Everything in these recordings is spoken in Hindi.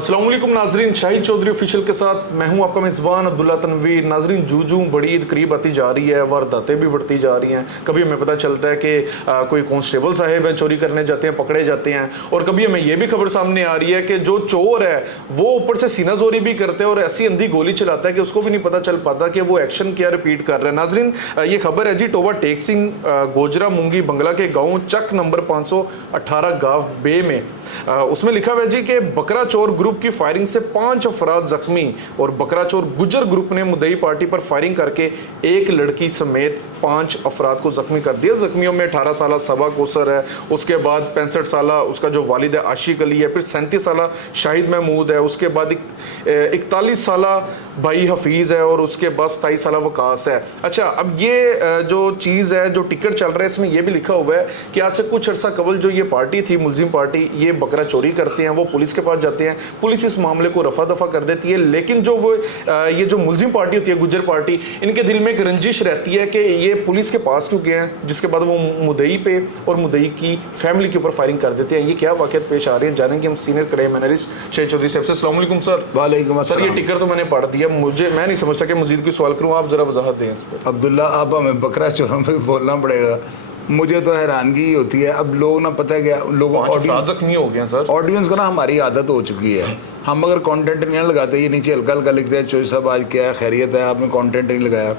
अस्सलाम वालेकुम नाजरीन, शाहिद चौधरी ऑफिशियल के साथ मैं हूं आपका मेज़बान अब्दुल्ला तनवीर। नाजरीन, जूं बड़ी ईद करीब आती जा रही है, वारदातें भी बढ़ती जा रही हैं। कभी हमें पता चलता है कि कोई कांस्टेबल साहब हैं, चोरी करने जाते हैं, पकड़े जाते हैं, और कभी हमें यह भी खबर सामने आ रही है कि जो चोर है वो ऊपर से सीना जोरी भी करते हैं और ऐसी अंधी गोली चलाता है कि उसको भी नहीं पता चल पाता कि वो एक्शन क्या रिपीट कर रहा है। नाजरीन, ये खबर है जी टोबा टेक सिंह गोजरा मुंगी बंगला के गाँव चक नंबर 518 गांव बे में। उसमें लिखा हुआ है जी कि बकरा चोर ग्रुप की फायरिंग से 5 अफराद जख्मी और बकरा चोर गुजर ग्रुप ने मुद्दई पार्टी पर फायरिंग करके एक लड़की समेत 5 अफराद को जख्मी कर दिया। जख्मियों में 18 साल सबा कोसर है, उसके बाद 65 साल उसका जो वालिद है आशिक अली है, फिर 37 साल शाहिद महमूद है, उसके बाद 41 साल भाई हफीज़ है और उसके बाद 27 साल वकास है। अच्छा, अब ये जो चीज़ है, जो टिकट चल रहा है, इसमें यह भी लिखा हुआ है कि आज से कुछ अर्सा कबल जो ये पार्टी थी, मुलजिम पार्टी, ये बकरा चोरी करते हैं, वो पुलिस के पास जाते हैं, पुलिस इस मामले को रफा दफा कर देती है। लेकिन जो वो ये जो मुलजिम पार्टी होती है, गुजर पार्टी, इनके दिल में एक रंजिश रहती है कि ये पुलिस के पास क्यों गए हैं, जिसके बाद वो मुद्दई पे और मुद्दई की फैमिली के ऊपर फायरिंग कर देते हैं। ये क्या वाक़यात पेश आ रहे हैं, जानेंगे हम senior crime analyst Shahid Chaudhary साहब से। अस्सलाम वालेकुम सर। वालेकुम सर, ये टिकट तो मैंने पढ़ दिया, मैं नहीं समझता कि मजीद कोई सवाल करूँ, आप जरा वजाहत दें इस पर। अब्दुल्ला, अब हमें बकरा चोरों पे बोलना पड़ेगा। मुझे तो हैरानगी होती है, अब लोग ना, पता है क्या, लोगों जख्मी हो गए सर, ऑडियंस को ना हमारी आदत हो चुकी है। हम अगर कंटेंट नहीं लगाते, ये नीचे हल्का हल्का लिखते हैं, चौधरी साहब आज क्या है, खैरियत है, आपने कंटेंट नहीं लगाया।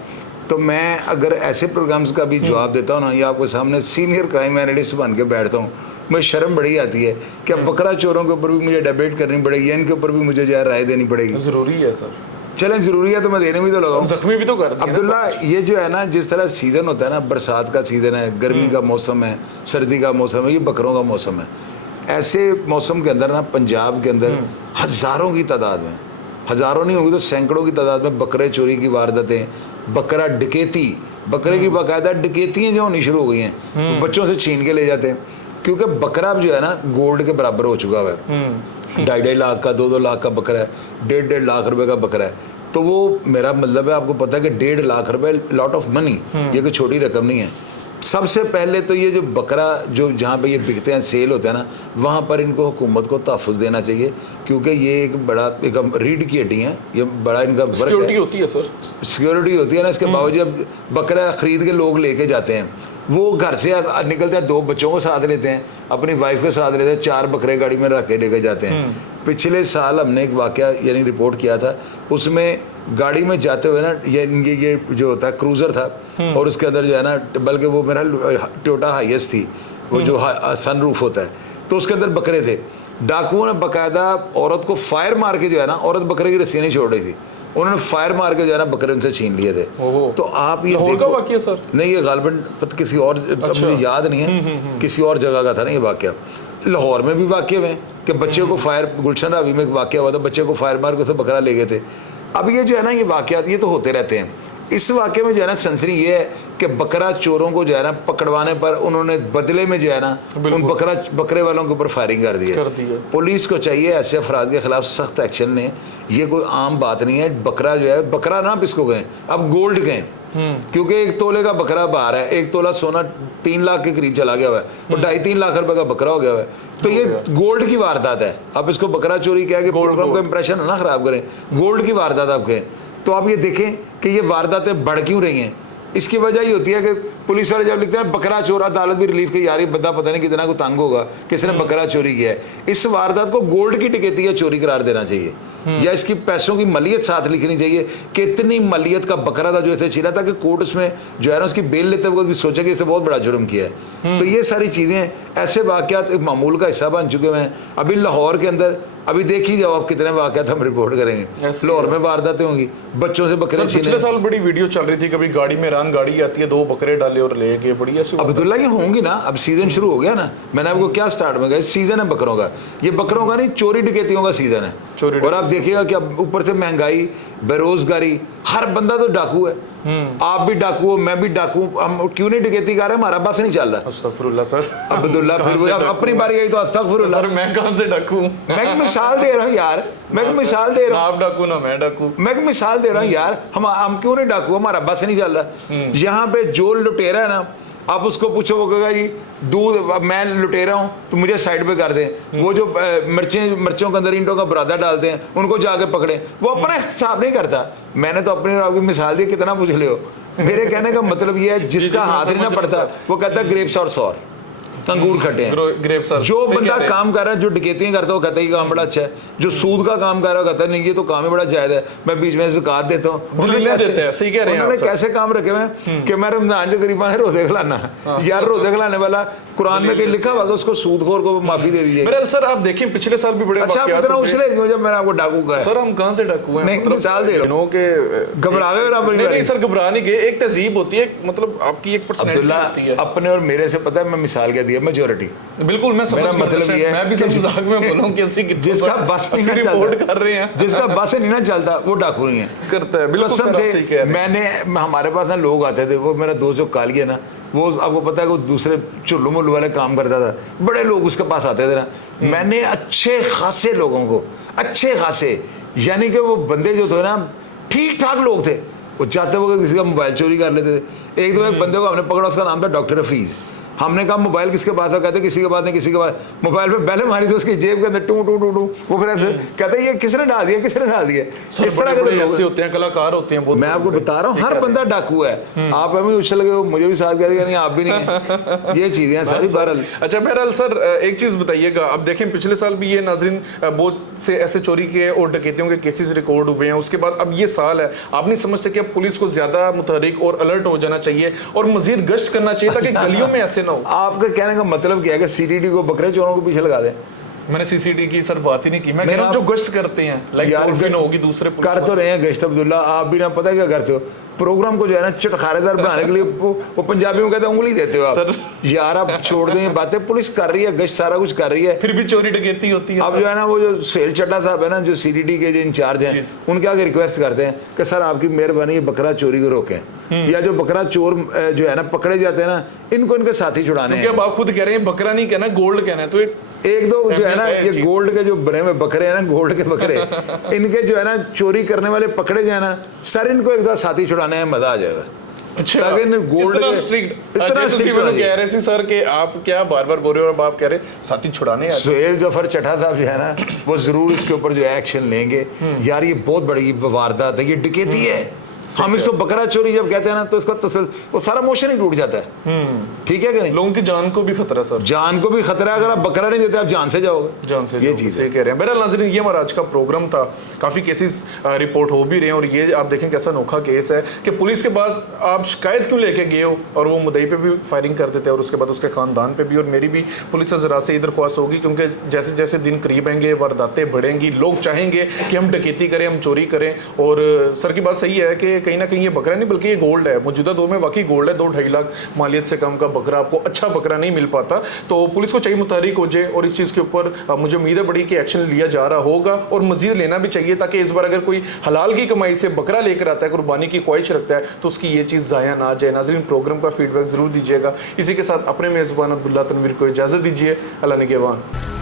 तो मैं अगर ऐसे प्रोग्राम्स का भी जवाब देता हूँ ना, या आपके सामने सीनियर क्राइम एनालिस्ट बन के बैठता हूँ, मुझे शर्म बड़ी आती है कि अब बकरा चोरों के ऊपर भी मुझे डिबेट करनी पड़ेगी, इनके ऊपर भी मुझे जो है राय देनी पड़ेगी। ज़रूरी है सर, चलें, ज़रूरी है तो मैं देने भी तो लगाऊं, जख्मी भी तो कर दिया। अब्दुल्ला, ये जो है ना, जिस तरह सीज़न होता है ना, बरसात का सीज़न है, गर्मी का मौसम है, सर्दी का मौसम है, ये बकरों का मौसम है। ऐसे मौसम के अंदर ना, पंजाब के अंदर हज़ारों की तादाद में, हज़ारों नहीं होगी तो सैकड़ों की तादाद में बकरे चोरी की वारदातें, बकरा डकैती, बकरे की बाकायदा डकैतियाँ जो होनी शुरू हो गई हैं, बच्चों से छीन के ले जाते हैं। क्योंकि बकरा जो है ना, गोल्ड के बराबर हो चुका है। 2.5 लाख का, 2 लाख का बकरा है, 1.5 लाख रुपए का बकरा है। तो वो मेरा मतलब है, आपको पता है कि 1.5 लाख रुपए लॉट ऑफ मनी, ये कोई छोटी रकम नहीं है। सबसे पहले तो ये जो बकरा जो जहाँ पे ये बिकते हैं, सेल होते हैं ना, वहाँ पर इनको हुकूमत को तहफ़्फ़ुज़ देना चाहिए, क्योंकि ये एक बड़ा एक रीढ़ की हड्डी है, ये बड़ा इनका वर्क है। सिक्योरिटी होती है सर, सिक्योरिटी होती है ना। इसके बावजूद बकरा ख़रीद के लोग लेके जाते हैं, वो घर से निकलते हैं, 2 बच्चों को साथ लेते हैं, अपनी वाइफ के साथ लेते हैं, 4 बकरे गाड़ी में रख के लेके जाते हैं। पिछले साल हमने एक वाकया यानी रिपोर्ट किया था, उसमें गाड़ी में जाते हुए ना, ये जो होता है क्रूज़र था, और उसके अंदर जो है ना, बल्कि वो मेरा टोयोटा हाईएस थी, वो जो सन रूफ होता है, तो उसके अंदर बकरे थे। डाकुओं ने बाकायदा औरत को फायर मार के जो है ना, औरत बकरे की रस्सी नहीं छोड़ रही थी, उन्होंने फायर मार के जो है ना बकरे उनसे छीन लिए थे। तो आप ये देखो वाकया सर, नहीं, ये गालबन किसी और, अच्छा, मुझे याद नहीं है, किसी और जगह का था ना ये वाकया। लाहौर में भी वाकये में कि बच्चे को फायर, गुलशन रावी में एक वाकया हुआ था, बच्चे को फायर मार के उसे बकरा ले गए थे। अब ये जो है ना, ये वाकयात ये तो होते रहते हैं। इस वाकये में जो है ना, सनसनी ये है कि बकरा चोरों को जो है ना पकड़वाने पर उन्होंने बदले में जो है ना, उन बकरे वालों के ऊपर फायरिंग कर दी है। पुलिस को चाहिए ऐसे अफराद के खिलाफ सख्त एक्शन लें। ये कोई आम बात नहीं है। बकरा जो है, बकरा ना किसको गए, अब गोल्ड गए, क्योंकि 1 तोले का बकरा बाहर है, 1 तोला सोना 3 लाख के करीब चला गया हुआ है, और 2.5-3 लाख रुपए का बकरा हो गया हुआ है। तो ये गोल्ड की वारदात है। अब इसको बकरा चोरी क्या है कि प्रोग्राम का इंप्रेशन ना खराब करें, गोल्ड की वारदात आप कहें। तो आप ये देखें कि ये वारदातें बढ़ क्यों रही हैं। इसकी वजह ये होती है कि पुलिस वाले जब लिखते हैं बकरा चोर, अदालत भी रिलीफ के, यार ये बंदा पता नहीं कितना को तंग होगा, किसने बकरा चोरी किया है। इस वारदात को गोल्ड की डकैती या चोरी करार देना चाहिए, या इसकी पैसों की मलियत साथ लिखनी चाहिए। कितनी मलियत का बकरा था जो इसे छीना, ताकि कोर्ट उसमें जो है ना उसकी बेल लेते वक्त भी सोचे कि इसे बहुत बड़ा जुर्म किया है। तो ये सारी चीज़ें, ऐसे वाकयात एक मामूल का हिस्सा बन चुके हैं। अभी लाहौर के अंदर अभी देख ही जाओ आप, कितने वाकयात हम रिपोर्ट करेंगे। लाहौर में वारदातें होंगी, बच्चों से बकरे छीने। पिछले साल बड़ी वीडियो चल रही थी, कभी गाड़ी में रंग गाड़ी आती है, 2 बकरे डाले और ले गए, बड़ी ऐसी। अब्दुल्ला, ये होंगी ना, अब सीजन शुरू हो गया ना। मैंने आपको क्या स्टार्ट में कहा, सीजन है बकरों का। ये बकरों का नहीं, चोरी डकैतियों का सीजन है। चोरी और आप देखिएगा कि अब ऊपर से महंगाई, बेरोजगारी, हर बंदा तो डाकू है। आप भी डाकू हो, मैं भी डाकू, हम क्यों नहीं डकैती कर रहे? हमारा बस नहीं चल रहा। अस्तगफुरुल्लाह सर। अब्दुल्ला फिर वो अपनी बारी आई तो अस्तगफुरुल्लाह। सर मैं कहां से डाकू? मैं एक मिसाल दे रहा हूँ यार, मैं एक मिसाल दे रहा हूँ। आप डाकू ना मैं डाकू। मैं एक मिसाल दे रहा हूँ यार, हम क्यों नहीं डाकू? हमारा बस नहीं चल रहा। यहाँ पे जो लुटेरा है ना, आप उसको पूछो, वो कहेगा जी दूध मैं लुटेरा हूँ तो मुझे साइड पे कर दें। वो जो मिर्चों के अंदर ईंटों का बुरादा डालते हैं उनको जाके पकड़े, वो अपना हिसाब नहीं करता। मैंने तो अपनी और आपकी मिसाल दी, कितना पूछ ले हो। मेरे कहने का मतलब ये है, जिसका हाथ नहीं ना पड़ता वो कहता है ग्रेप्स और सौर, अंगूर खट्टे हैं। ग्रेप सर जो बंदा काम कर रहा है, जो डकैतियां करता है, वो कहता है ये काम बड़ा अच्छा है। जो सूद का काम कर रहा है, वो कहता है नहीं ये तो काम ही बड़ा जायज है, मैं बीच में ज़कात देता हूँ। सही कह रहे हैं। उन्होंने कैसे काम रखे हुए कि मैं रमजान जो गरीबा है रोजे खिलाना यार, रोजे खिलाने वाला कुरान में कहीं लिखा हुआ उसको सूदखोर को माफी दे दीजिए। मेरा सर आप देखिए पिछले साल भी बड़े अच्छा इतना उछले क्यों जब मैंने आपको डाकू कहा? सर हम कहां से डाकू हैं? नहीं मिसाल दे रहा हूं के घबरा गए और नहीं सर घबरा नहीं गए। एक तहजीब होती है, मतलब आपकी एक पर्सनैलिटी होती है। अपने और मेरे से पता है, मैं मिसाल क्या दी है, मेजोरिटी। बिल्कुल मैं समझ, मतलब ये है, मैं भी सब मजाक में बोलूं कि ऐसी जिसका बस नहीं ना रिपोर्ट चलता, कर रहे हैं, जिसका बस नहीं ना चलता वो डाकू नहीं है, करता है। बिल्कुल सर आप सही कह रहे हैं। मैंने हमारे पास ना लोग आते थे, वो मेरा दोस्त जो कालिया ना, वो आपको पता है कि वो दूसरे चुल्लू मुल्लू वाले काम करता था, बड़े लोग उसके पास आते थे ना। मैंने अच्छे खासे लोगों को, अच्छे खासे यानी कि वो बंदे जो थे ना ठीक ठाक लोग थे, वो जाते वक्त किसी का मोबाइल चोरी कर लेते थे। एक दो एक बंदे को हमने पकड़ा, उसका नाम था डॉक्टर हफीज। हमने कहा मोबाइल किसके पास है? कहते किसी के पास नहीं, किसी के पास। मोबाइल पे पहले मारी तो उसकी जेब के अंदर टू टू टू टू, वो फिर ऐसे कहते ये किसने डाल दिया, किसने डाल दिया। इस तरह के लोग ऐसे होते हैं, कलाकार होते हैं बहुत। मैं आपको बता रहा हूँ, हर बंदा डाकू है। आप हमें उछल गए, मुझे भी साथ कह नहीं, आप भी नहीं है। ये चीजें हैं सारी। बहरहाल अच्छा बहरहाल सर एक चीज बताइएगा, अब देखें पिछले साल भी ये नाजरीन बहुत से ऐसे चोरी के और डकैतियों के केसेस रिकॉर्ड हुए हैं। उसके बाद अब ये साल है, आप नहीं समझते कि अब पुलिस को ज्यादा मुतहरिक और अलर्ट हो जाना चाहिए और मजीद गश्त करना चाहिए ताकि गलियों में ऐसे ना हो? आपका कहने का मतलब क्या है कि सीडीडी को बकरे चोरों के पीछे लगा दें? मैंने सीसीडी की सर बात ही नहीं की, मैं कह रहा हूं जो गश्त करते हैं, लाइक डॉल्फिन होगी दूसरे कर तो रहे हैं गश्त। अब्दुल्ला आप भी ना पता है क्या करते हो, प्रोग्राम को जो है ना चटखारेदार बनाने के लिए वो पंजाबी में कहते हैं उंगली देते हो आप। सर यार आप छोड़ दें बातें, पुलिस कर रही है गश्त, सारा कुछ कर रही है, फिर भी चोरी डकैती होती है। अब जो है ना वो जो सेल चड्डा साहब है ना, जो सीडीडी के जो इंचार्ज हैं, उनके आगे रिक्वेस्ट करते हैं कि सर आपकी मेहरबानी बकरा चोरी को रोकें, या जो बकरा चोर जो है ना पकड़े जाते हैं ना, इनको इनके साथी छुड़ाने हैं। आप खुद कह रहे हैं बकरा नहीं कहना, गोल्ड कहना है, तो एक दो जो है ना ये गोल्ड के जो बने हुए बकरे हैं ना, गोल्ड के बकरे, इनके जो है ना चोरी करने वाले पकड़े जाए ना, सर इनको एक दो साथी छुड़ाने में मजा आ जाएगा। अच्छा गोल्ड इतना स्ट्रिक्ट कह रहे थे सर कि आप क्या बार बार बोल रहे हो और आप कह रहे साथी छुड़ाने। सुहेल जफर चट्टा साहब जो है ना, वो जरूर इसके ऊपर जो एक्शन लेंगे। यार ये बहुत बड़ी वारदात है, ये डकैती है। हम इसको बकरा चोरी जब कहते हैं ना, तो इसका वो सारा मोशन ही टूट जाता है। ठीक है कि नहीं? लोगों की जान को भी खतरा सर, जान को भी खतरा। अगर आप बकरा नहीं देते आप जान से जाओगे, जान से। ये चीज कह रहे हैं। बहरहाल नाज़रीन, ये हमारा आज का प्रोग्राम था। काफी केसेस रिपोर्ट हो भी रहे हैं और ये आप देखें कैसा अनोखा केस है कि पुलिस के पास आप शिकायत क्यों लेके गए हो और वो मुद्दई पे भी फायरिंग कर देते हैं और उसके बाद उसके खानदान पे भी। और मेरी भी पुलिस से जरा से दरख्वास्त होगी, क्योंकि जैसे जैसे दिन करीब आएंगे वारदातें बढ़ेंगी, लोग चाहेंगे कि हम डकैती करें, हम चोरी करें। और सर की बात सही है कि कहीं ना कहीं ये बकरा नहीं बल्कि ये गोल्ड है। मौजूदा दौर में वाकई गोल्ड है। 2-2.5 लाख मालियत से कम का बकरा आपको अच्छा बकरा नहीं मिल पाता। तो पुलिस को चाहिए मुतहरिक हो जाए और इस चीज़ के ऊपर मुझे उम्मीद है बड़ी कि एक्शन लिया जा रहा होगा और मजीद लेना भी चाहिए, ताकि इस बार अगर कोई हलाल की कमाई से बकरा लेकर आता है, कुर्बानी की ख्वाहिश रखता है, तो उसकी ये चीज़ ज़ाया ना जाए। नाज़रीन, प्रोग्राम का फीडबैक ज़रूर दीजिएगा। इसी के साथ अपने मेज़बान अब्दुल्ला तनवीर को इजाज़त दीजिए। अल्लाह निगहबान।